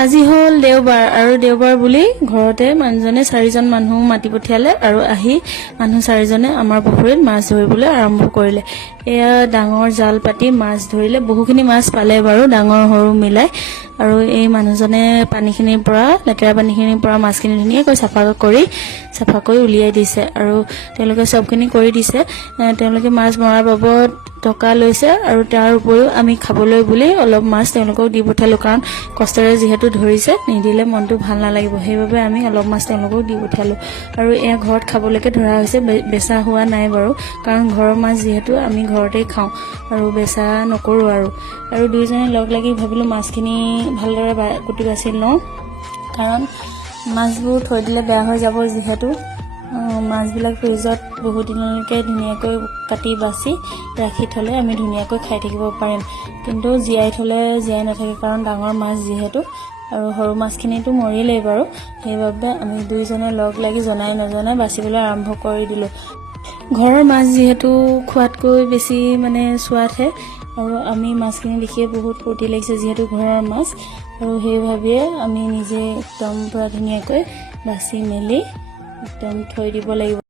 আজি হল দেওবাৰ আৰু দেওবাৰ বুলি ঘৰতে মানুহজনে 4জন মানুহ মাতি পঠিয়ালে আৰু আহি মানুহ 4জনে আমাৰ পুখুৰীত মাছ ধৰিবলৈ আৰম্ভ কৰিলে। এয়া ডাঙৰ জাল পাতি মাছ ধৰিলে, বহুখিনি মাছ পালে বাৰু, ডাঙৰ সৰু মিলাই। আৰু এই মানুহজনে পানীখিনিৰ পৰা, লেতেৰা পানীখিনিৰ পৰা মাছখিনি ধুনীয়াকৈ চাফা কৰি উলিয়াই দিছে আৰু তেওঁলোকে সবখিনি কৰি দিছে। তেওঁলোকে মাছ মৰাৰ বাবদ টকা লৈছে আৰু তাৰ উপৰিও আমি খাবলৈ বুলি অলপ মাছ তেওঁলোকক দি পঠালো, কাৰণ কষ্টৰে যিহেতু ধৰিছে, নিদিলে মনটো ভাল নালাগিব, সেইবাবে আমি অলপ মাছ তেওঁলোকক দি পঠালো। আৰু এয়া ঘৰত খাবলৈকে ধৰা হৈছে, বেচা হোৱা নাই বাৰু, কাৰণ ঘৰৰ মাছ যিহেতু আমি ঘৰতেই খাওঁ আৰু বেচা নকৰোঁ। আৰু দুইজনে লগ লাগি ভাবিলোঁ মাছখিনি ভালদৰে কুটি বাছি লওঁ, কাৰণ মাছবোৰ থৈ দিলে বেয়া হৈ যাব, যিহেতু মাছবিলাক ফ্ৰিজত বহুত দিনলৈকে ধুনীয়াকৈ কাটি বাছি ৰাখি থ'লে আমি ধুনীয়াকৈ খাই থাকিব পাৰিম, কিন্তু জীয়াই থ'লে জীয়াই নাথাকে, কাৰণ ডাঙৰ মাছ যিহেতু, আৰু সৰু মাছখিনিতো মৰিলেই বাৰু। সেইবাবে আমি দুইজনে লগ লাগি জনাই নজনাই বাচিবলৈ আৰম্ভ কৰি দিলোঁ। ঘৰৰ মাছ যিহেতু খোৱাতকৈ বেছি সোৱাদহে, আৰু আমি মাছখিনি দেখিয়ে বহুত ফূৰ্তি লাগিছে, যিহেতু ঘৰৰ মাছ, আৰু সেইভাবেই আমি নিজে একদম পুৰা ধুনীয়াকৈ বাছি মেলি একদম থৈ দিব লাগিব।